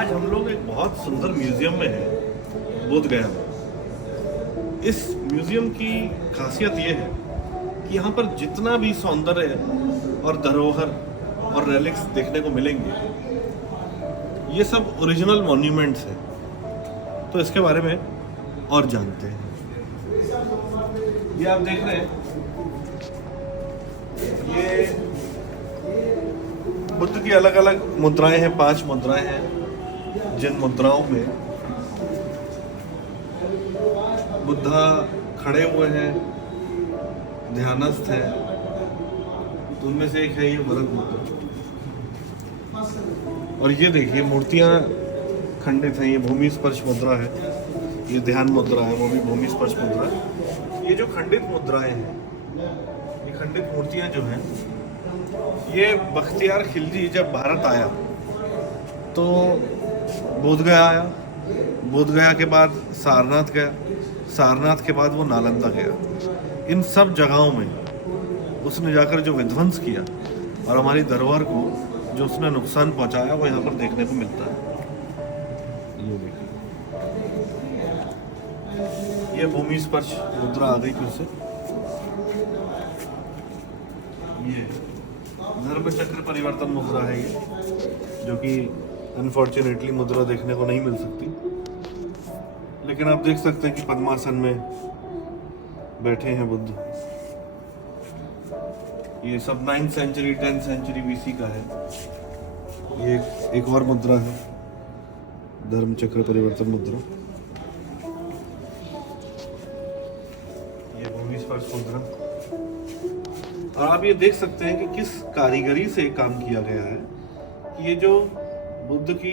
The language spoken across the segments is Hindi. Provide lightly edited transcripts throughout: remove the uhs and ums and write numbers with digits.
आज हम लोग एक बहुत सुंदर म्यूजियम में हैं, बोध गया में। इस म्यूजियम की खासियत ये है कि यहाँ पर जितना भी सौंदर्य और धरोहर और रेलिक्स देखने को मिलेंगे, ये सब ओरिजिनल मॉन्यूमेंट्स हैं। तो इसके बारे में और जानते हैं। ये आप देख रहे हैं, ये बुद्ध की अलग अलग मुद्राएं हैं, 5 मुद्राएं हैं, जिन मुद्राओं में बुद्धा खड़े हुए हैं, ध्यानस्थ हैं। तो उनमें से एक है ये वरद मुद्रा। और ये देखिए मूर्तियां खंडित हैं। ये भूमि स्पर्श मुद्रा है, ये ध्यान मुद्रा है, वो भी भूमि स्पर्श मुद्रा है। ये जो खंडित मुद्राएं हैं, ये खंडित मूर्तियां जो हैं, ये बख्तियार खिलजी जब भारत आया तो बोधगया आया, बोधगया के बाद सारनाथ गया, सारनाथ के बाद वो नालंदा गया। इन सब जगहों में उसने जाकर जो विध्वंस किया और हमारी धरोहर को जो उसने नुकसान पहुंचाया, वो यहाँ पर देखने को मिलता है। ये देखिए, ये भूमि स्पर्श मुद्रा आ गई फिर से। ये धर्म चक्र परिवर्तन मुद्रा है, ये जो कि अनफॉर्चुनेटली मुद्रा देखने को नहीं मिल सकती, लेकिन आप देख सकते हैं कि पद्मासन में बैठे हैं बुद्ध। ये सब 9th century 10th century BC का है। ये एक और मुद्रा है, धर्म चक्र परिवर्तन मुद्रा। ये भूमि स्पर्श मुद्रा। और आप ये देख सकते हैं कि किस कारीगरी से काम किया गया है कि ये जो बुद्ध की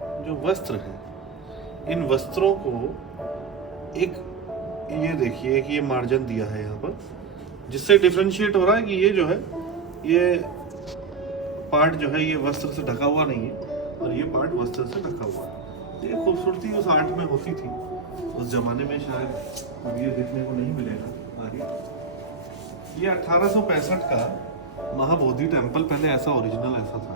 जो वस्त्र हैं, इन वस्त्रों को एक, ये देखिए कि ये मार्जिन दिया है यहाँ पर, जिससे डिफरेंशिएट हो रहा है कि ये जो है, ये पार्ट जो है ये वस्त्र से ढका हुआ नहीं है और ये पार्ट वस्त्र से ढका हुआ है। ये खूबसूरती उस आर्ट में होती थी उस जमाने में, शायद अब ये देखने को नहीं मिलेगा आगे। ये 1865 का महाबोधि टेम्पल, पहले ऐसा ओरिजिनल ऐसा था।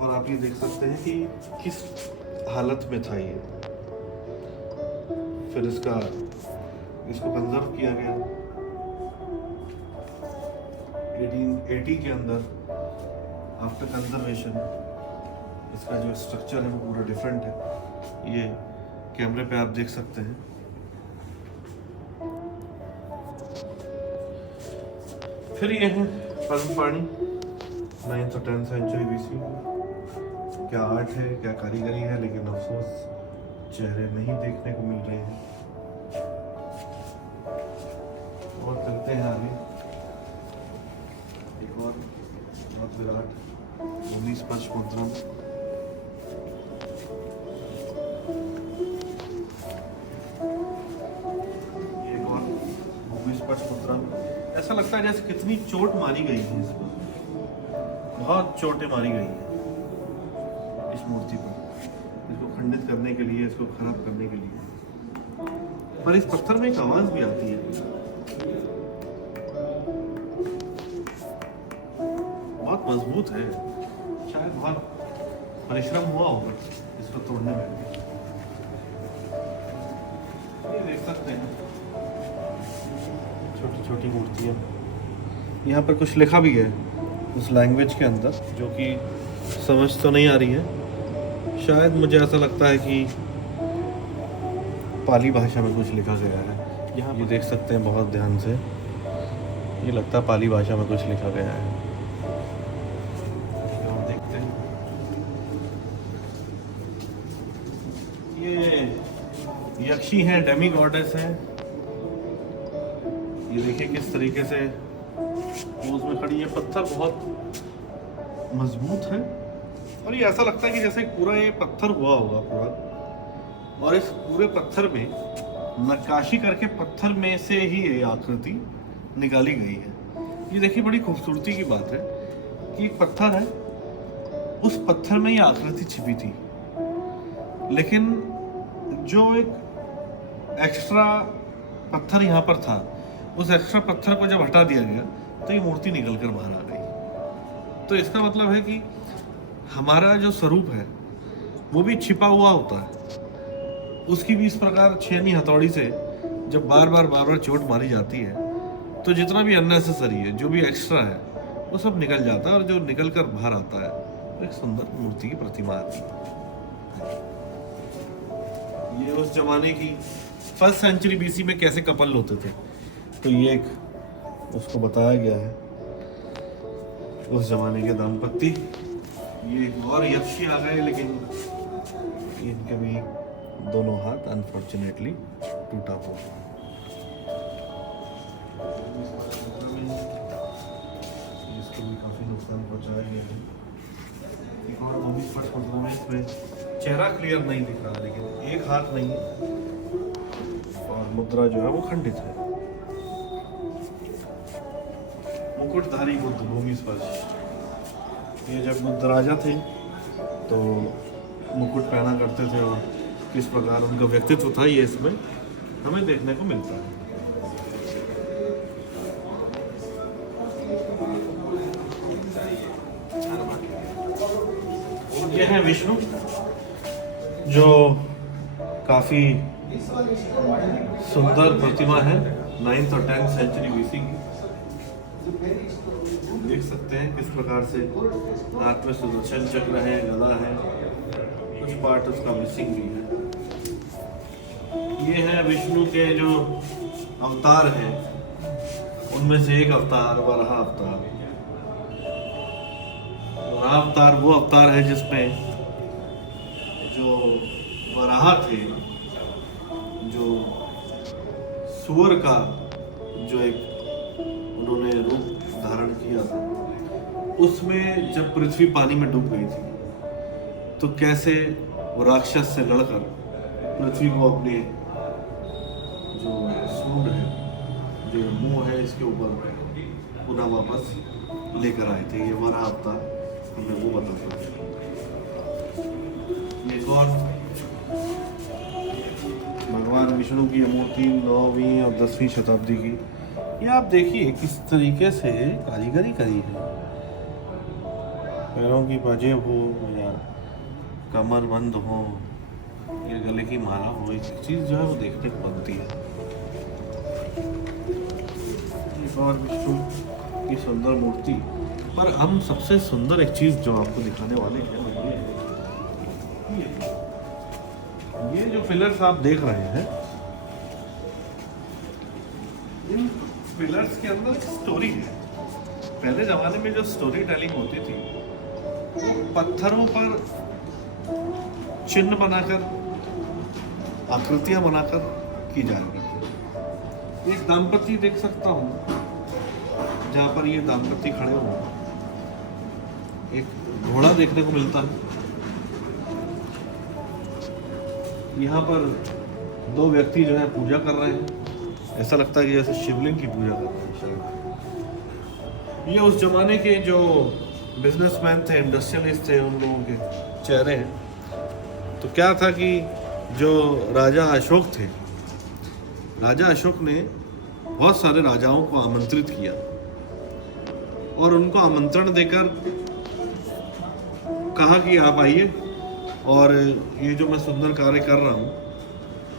और आप ये देख सकते हैं कि किस हालत में था ये। फिर इसको कंजर्व किया गया 1880 के अंदर। आफ्टर कंजर्वेशन इसका जो स्ट्रक्चर है वो पूरा डिफरेंट है। ये कैमरे पे आप देख सकते हैं। फिर ये है पद्मपाणि, 9th और 10th सेंचुरी BC। क्या आर्ट है, क्या कारीगरी है, लेकिन अफसोस चेहरे नहीं देखने को मिल रहे हैं। और चलते हैं आगे। एक और बहुत विराट भूमि स्पर्श मुद्रा। एक और भूमि स्पर्श मुद्रा। ऐसा लगता है जैसे कितनी चोट मारी गई है इस पर, बहुत चोटें मारी गई हैं इस मूर्ति पर, इसको खंडित करने के लिए, इसको खराब करने के लिए। पर इस पत्थर में एक आवाज भी आती है, बहुत मजबूत है। शायद बहुत परिश्रम हुआ होगा इसको तोड़ने में। ये देख सकते हैं छोटी छोटी मूर्तियाँ। यहाँ पर कुछ लिखा भी है उस लैंग्वेज के अंदर, जो कि समझ तो नहीं आ रही है। शायद मुझे ऐसा लगता है कि पाली भाषा में कुछ लिखा गया है। यहाँ ये देख सकते हैं बहुत ध्यान से, ये लगता है पाली भाषा में कुछ लिखा गया है। और देखते हैं, ये यक्षी हैं, डेमी गॉडेस हैं। ये देखिए किस तरीके से पोज में खड़ी है। पत्थर बहुत मजबूत है और ये ऐसा लगता है कि जैसे पूरा ये पत्थर हुआ होगा पूरा, और इस पूरे पत्थर में नक्काशी करके पत्थर में से ही ये आकृति निकाली गई है। ये देखिए बड़ी खूबसूरती की बात है कि एक पत्थर है, उस पत्थर में ये आकृति छिपी थी, लेकिन जो एक एक्स्ट्रा पत्थर यहाँ पर था, उस एक्स्ट्रा पत्थर को जब हटा दिया गया तो ये मूर्ति निकल कर बाहर आ गई। तो इसका मतलब है कि हमारा जो स्वरूप है वो भी छिपा हुआ होता है। उसकी भी इस प्रकार छेनी हथौड़ी से जब बार बार चोट मारी जाती है तो जितना भी अननेसेसरी है, जो भी एक्स्ट्रा है, वो सब निकल जाता है और जो निकल कर बाहर आता है एक सुंदर मूर्ति की प्रतिमा आती है। ये उस जमाने की 1st सेंचुरी BC में कैसे कपल होते थे, तो ये एक उसको बताया गया है, उस जमाने के दाम्पत्य। ये एक और यक्षी आ गए, लेकिन इनके भी दोनों हाथ अनफॉर्चुनेटली टूटा हुआ। इसको भी काफी नुकसान पहुंचाया गया है। एक और वो भी स्पष्ट मतलब है, इसमें चेहरा क्लियर नहीं दिख रहा, लेकिन एक हाथ नहीं है और मुद्रा जो है वो खंडित है। मुकुटधारी बुद्ध, भूमि स्पर्श। ये जब बुद्ध राजा थे तो मुकुट पहना करते थे और किस प्रकार उनका व्यक्तित्व था, ये इसमें हमें देखने को मिलता है। ये है विष्णु, जो काफी सुंदर प्रतिमा है, 9th और 10th सेंचुरी BC की। देख सकते हैं किस प्रकार से हाथ में सुदर्शन चक्र है, गदा है, कुछ पार्ट उसका मिसिंग भी है। ये है विष्णु के जो अवतार हैं, उनमें से एक अवतार वराह अवतार। वराह अवतार वो अवतार है जिसमें जो वराह थे, जो सूअर का जो एक उन्होंने रूप धारण किया था, उसमें जब पृथ्वी पानी में डूब गई थी तो कैसे वो राक्षस से लड़कर पृथ्वी को अपने जो सूंड है, जो मुंह है, इसके ऊपर पुनः वापस लेकर आए थे। ये वराह अवतार हमें वो बताता है। एक और भगवान विष्णु की मूर्ति 9वीं और 10वीं शताब्दी की। ये आप देखिए किस तरीके से कारीगरी करी है। पैरों की बाजें हो या कमर बंद हो या गले की माला हो, एक चीज जो है वो देखने को बनती है। एक और विष्णु की सुंदर मूर्ति। पर हम सबसे सुंदर एक चीज जो आपको दिखाने वाले हैं वो ये है, ये जो पिलर्स आप देख रहे हैं, इन पिलर्स के अंदर स्टोरी है। पहले जमाने में जो स्टोरी टेलिंग होती थी वो पत्थरों पर चिन्ह बनाकर, आकृतियां बनाकर की जा रही थी। एक दाम्पत्य देख सकता हूँ जहाँ पर ये दाम्पत्य खड़े हुए हैं। एक घोड़ा देखने को मिलता है। यहाँ पर दो व्यक्ति जो है पूजा कर रहे हैं। ऐसा लगता है कि जैसे शिवलिंग की पूजा कर रहे हैं शायद। ये उस जमाने के जो बिजनेसमैन थे, इंडस्ट्रियलिस्ट थे, उन लोगों के चेहरे हैं। तो क्या था कि जो राजा अशोक थे, राजा अशोक ने बहुत सारे राजाओं को आमंत्रित किया और उनको आमंत्रण देकर कहा कि आप आइए और ये जो मैं सुंदर कार्य कर रहा हूँ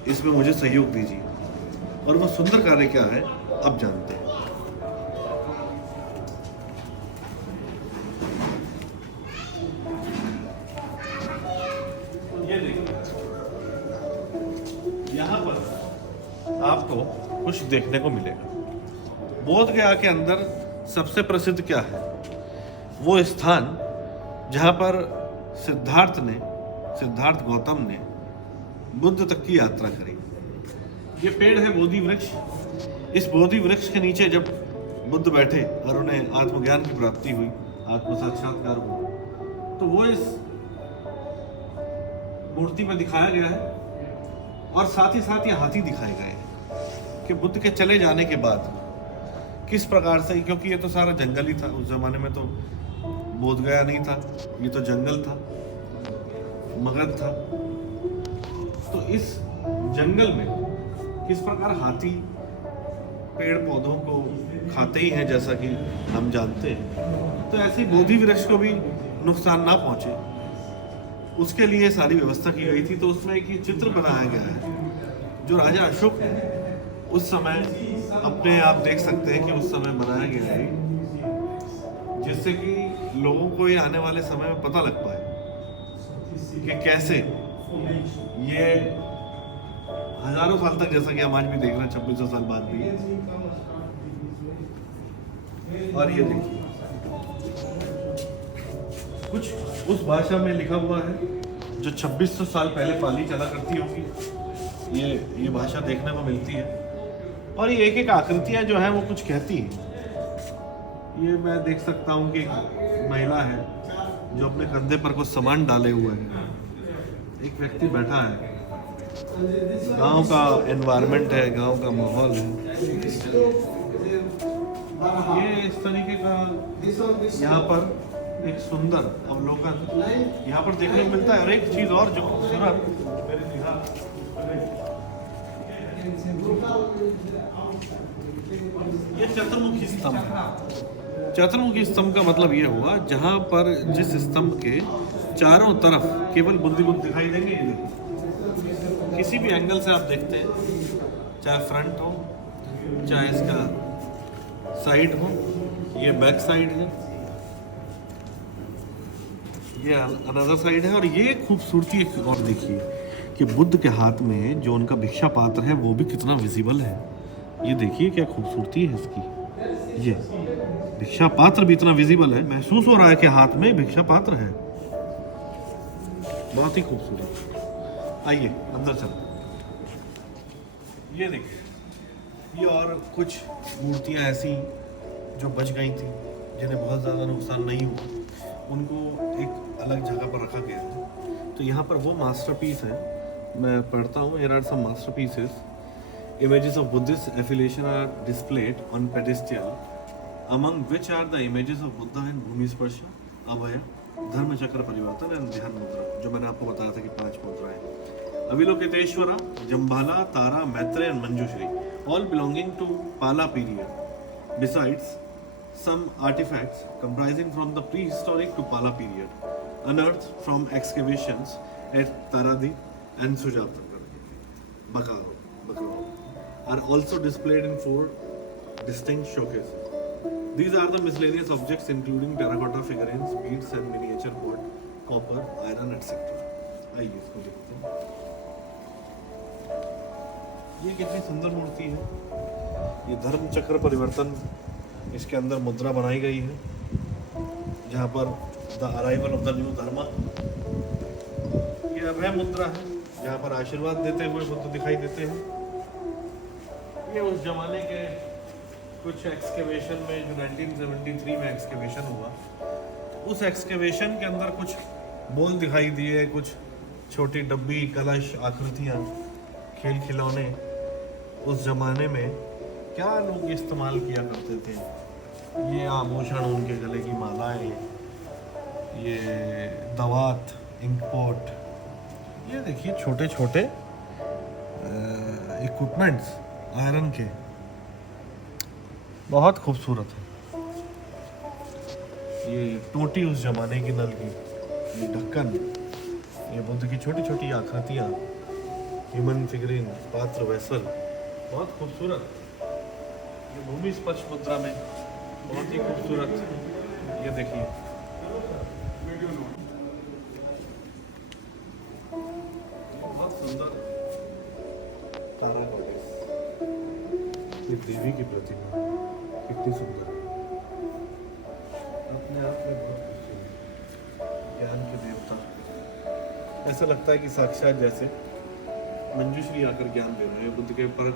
इसमें मुझे सहयोग दीजिए। और वो सुंदर कार्य क्या है अब जानते हैं। ये देखिए, यहाँ पर आपको कुछ देखने को मिलेगा। बोध गया के अंदर सबसे प्रसिद्ध क्या है? वो स्थान जहाँ पर सिद्धार्थ गौतम ने बुद्ध तक की यात्रा करी। ये पेड़ है बोधि वृक्ष। इस बोधि वृक्ष के नीचे जब बुद्ध बैठे और उन्हें आत्मज्ञान की प्राप्ति हुई, आत्म साक्षात्कार हुआ, तो वो इस मूर्ति में दिखाया गया है। और साथ ही साथ ये हाथी दिखाए गए हैं कि बुद्ध के चले जाने के बाद किस प्रकार से, क्योंकि ये तो सारा जंगल ही था। उस जमाने में तो बोध गया नहीं था, ये तो जंगल था, मगध था। तो इस जंगल में किस प्रकार हाथी पेड़ पौधों को खाते ही हैं, जैसा कि हम जानते हैं। तो ऐसे बोधि वृक्ष को भी नुकसान ना पहुंचे, उसके लिए सारी व्यवस्था की गई थी। तो उसमें एक ये चित्र बनाया गया है जो राजा अशोक ने उस समय अपने आप देख सकते हैं कि उस समय बनाया गया है, जिससे कि लोगों को ये आने वाले समय में पता लग पाए कि कैसे ये हजारों साल तक, जैसा कि हम आज भी देख रहे हैं 2600 साल बाद भी। और ये देखिए कुछ उस भाषा में लिखा हुआ है जो 2600 साल पहले पाली चला करती होगी। ये भाषा देखने को मिलती है और ये एक एक आकृतियां जो है वो कुछ कहती है। ये मैं देख सकता हूँ कि एक महिला है जो अपने कंधे पर कुछ सामान डाले हुए है, एक व्यक्ति बैठा है। गांव का एनवायरनमेंट है, गांव का माहौल है। ये इस तरीके का यहाँ पर एक सुंदर अवलोकन यहाँ पर देखने को मिलता है। और एक चीज और जो खूबसूरत मेरी निगाह, ये चतुर्मुखी स्तंभ है। चतुर्मुखी स्तंभ का मतलब ये हुआ जहाँ पर जिस स्तंभ के चारों तरफ केवल बुद्ध दिखाई देंगे। ये देखिए किसी भी एंगल से आप देखते हैं, चाहे फ्रंट हो चाहे इसका साइड हो, ये बैक साइड है, ये अनदर साइड है। और ये खूबसूरती एक और देखिए कि बुद्ध के हाथ में जो उनका भिक्षा पात्र है वो भी कितना विजिबल है। ये देखिए क्या खूबसूरती है इसकी। ये भिक्षा पात्र भी इतना विजिबल है, महसूस हो रहा है कि हाथ में भिक्षा पात्र है। बहुत ही खूबसूरत। आइए अंदर चलते। ये देखिए ये और कुछ मूर्तियां ऐसी जो बच गई थी, जिन्हें बहुत ज़्यादा नुकसान नहीं हुआ, उनको एक अलग जगह पर रखा गया है। तो यहाँ पर वो मास्टरपीस है, मैं पढ़ता हूँ। Here are some masterpieces. Images of Buddhist affiliation are displayed on pedestal, among which are the images of Buddha and Bhumi Sparsha, Abhaya, धर्म चक्र परिवर्तन एंड ध्यान मुद्रा, जो मैंने आपको बताया था कि 5 मुद्राएं। Avalokiteshvara, Jambhala, Tara, Maitreya and Manjushri, all belonging to Pala period. Besides, some artifacts comprising from the prehistoric to Pala period, unearthed from excavations at Taradhi and Sujatagarh, Bakaro, are also displayed in 4 distinct showcases. These are the miscellaneous objects including terracotta figurines, beads and miniature pot, copper, iron, etc. आइए इसको देखते हैं। ये कितनी सुंदर मूर्ति है। ये धर्म चक्र परिवर्तन, इसके अंदर मुद्रा बनाई गई है जहाँ पर the arrival of the new dharma. ये अभय मुद्रा है जहाँ पर आशीर्वाद देते हुए बुद्ध दिखाई देते हैं। ये उस जमाने के कुछ एक्सकेवेशन में जो 1973 में एक्सकेवेशन हुआ, उस एक्सकेवेशन के अंदर कुछ बोल दिखाई दिए, कुछ छोटी डब्बी, कलश, आकृतियाँ, खेल खिलौने। उस जमाने में क्या लोग इस्तेमाल किया करते थे, ये आभूषण, उनके गले की मालाएं, ये दवात, इंकपोट, ये देखिए छोटे छोटे इक्विपमेंट्स आयरन के, बहुत खूबसूरत है। ये टोटी उस जमाने की नल की, ये ढक्कन, ये बुद्ध की छोटी छोटी आकृतियाँ, ह्यूमन फिगरिन, पात्र, वेसल, बहुत खूबसूरत। ये भूमि स्पर्श मुद्रा में बहुत ही खूबसूरत। ये देखिए बहुत सुंदर तारा गॉडेस, ये देवी की प्रतिमा कितनी सुंदर है, अपने आप में बहुत खूबसूरत, ज्ञान के देवता। ऐसा लगता है कि साक्षात जैसे मंजूश्री आकर ज्ञान दे रहे हैं बुद्ध के पर।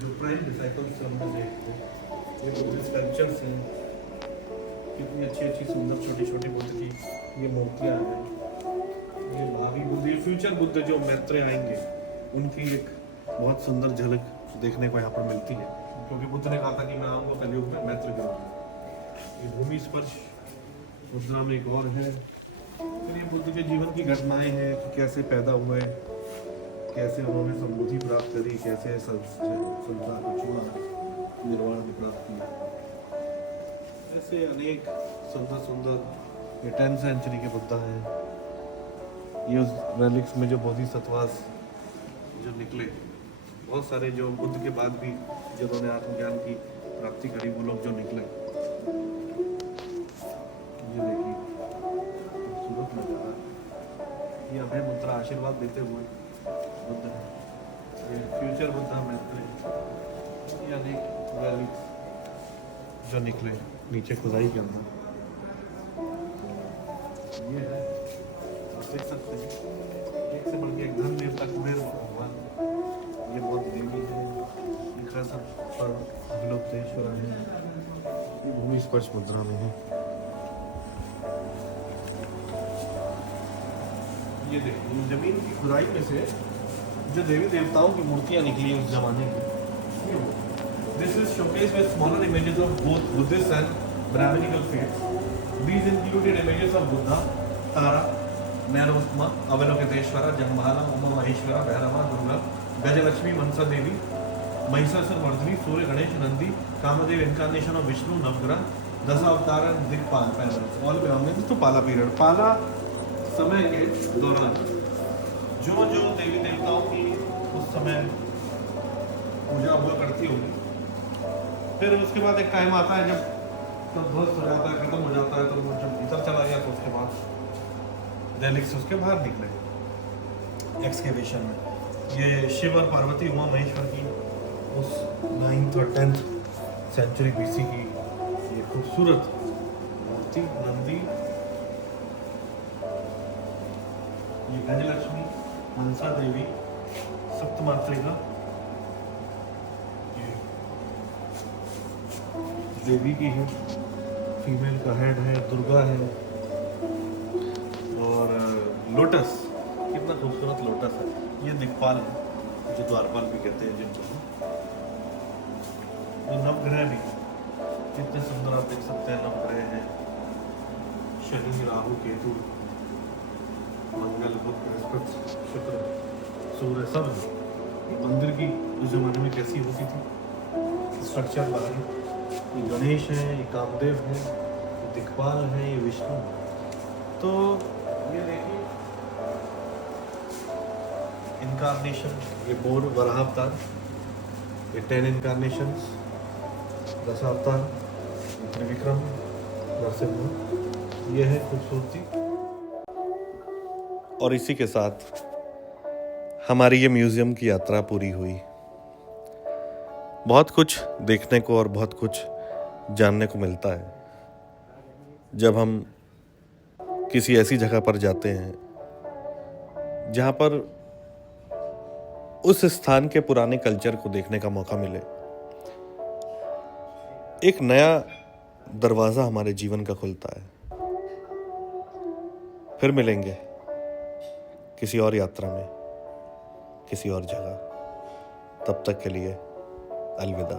जो प्राइम डिसाइपल्स हमने देखे, ये बुद्ध स्कल्पचर्स हैं, कितनी अच्छी अच्छी सुंदर छोटी छोटी बुद्ध की ये मूर्तियाँ हैं। ये भावी बुद्ध, ये फ्यूचर बुद्ध जो मैत्रेय आएंगे, उनकी एक बहुत सुंदर झलक देखने को यहाँ पर मिलती है, क्योंकि बुद्ध ने कहा था कि मैं आऊँगा कलयुग में मैत्रेय के रूप में। ये भूमि स्पर्श मुद्रा में एक और है। फिर ये बुद्ध के जीवन की घटनाएं हैं कि कैसे पैदा हुए, कैसे उन्होंने समृद्धि प्राप्त करी, कैसे संसार को छुआ, निर्वाण भी प्राप्त किया। ऐसे अनेक सुंदर सुंदर ये 10th सेंचुरी के बुद्धा हैं। ये उस रेलिक्स में जो बोधिसत्वास जो निकले, बहुत सारे जो बुद्ध के बाद भी जिन्होंने आत्मज्ञान की प्राप्ति करी वो लोग जो निकले। ये देखिए खूबसूरत नजारा। ये अभय मुद्रा आशीर्वाद देते हुए बुद्ध है। ये फ्यूचर बुद्धा मैत्री, ये अनेक रेलिक्स जो निकले नीचे खुदाई के अंदर। ये है, आप देख सकते हैं एक से बढ़ के एक धन देवता कुबेर भगवान। ये बौद्ध देवी है, ये खासा पर विलुप्तेश्वर है। ये भूमि स्पर्श मुद्रा में है। ये देखिए जमीन की खुदाई में से जो देवी देवताओं की मूर्तियां निकली उस जमाने की। This is showcased with smaller images of both Buddhist and Brahminical faiths. These included images of Buddha, Tara, Narotma, Avalokiteshvara, Jambhala, Uma Maheshwara, Bhairava, Durga, Gajalakshmi, Mansa Devi, Mahishasura, Surya, Ganesh, Nandi, Kamadev, incarnation of Vishnu, Navgraha, Dasa Avatar and Dikpal panels. All belonging to Pala period. Pala समय के दौरान जो जो देवी देवताओं की उस समय पूजा हुआ करती होगी, फिर उसके बाद एक टाइम आता है जब ध्वस्त हो जाता है, खत्म हो जाता है, तो वो जब भीतर चला गया तो उसके बाद रेलिक्स उसके बाहर निकले एक्सकेवेशन में। ये शिव और पार्वती उमा महेश्वर की उस 9th और 10th सेंचुरी BC की ये खूबसूरत मूर्ति नंदी, ये गजलक्ष्मी, मनसा देवी, सप्तमात्रिका, ये देवी की है, फीमेल का हेड है, दुर्गा है। और लोटस, कितना खूबसूरत लोटस है। ये दिक्पाल है, जो द्वारपाल भी कहते हैं जिनको। ये नवग्रह भी कितने सुंदर आप देख सकते हैं। नवग्रह हैं शनि, राहु, केतु, मंगल, बुध, बृहस्पति, शुक्र, सूर्य, सब है। मंदिर की उस जमाने में कैसी होती थी स्ट्रक्चर बाहर। ये गणेश है, ये कामदेव है, ये दिक्पाल है, ये विष्णु। तो ये देखिए इनकारनेशन, ये बोर वराहावतार, ये 10 इनकारनेशंस, दशावतार, त्रिविक्रम, नरसिंह। ये है खूबसूरती। और इसी के साथ हमारी ये म्यूज़ियम की यात्रा पूरी हुई। बहुत कुछ देखने को और बहुत कुछ जानने को मिलता है जब हम किसी ऐसी जगह पर जाते हैं जहाँ पर उस स्थान के पुराने कल्चर को देखने का मौका मिले। एक नया दरवाज़ा हमारे जीवन का खुलता है। फिर मिलेंगे किसी और यात्रा में, किसी और जगह। तब तक के लिए अलविदा।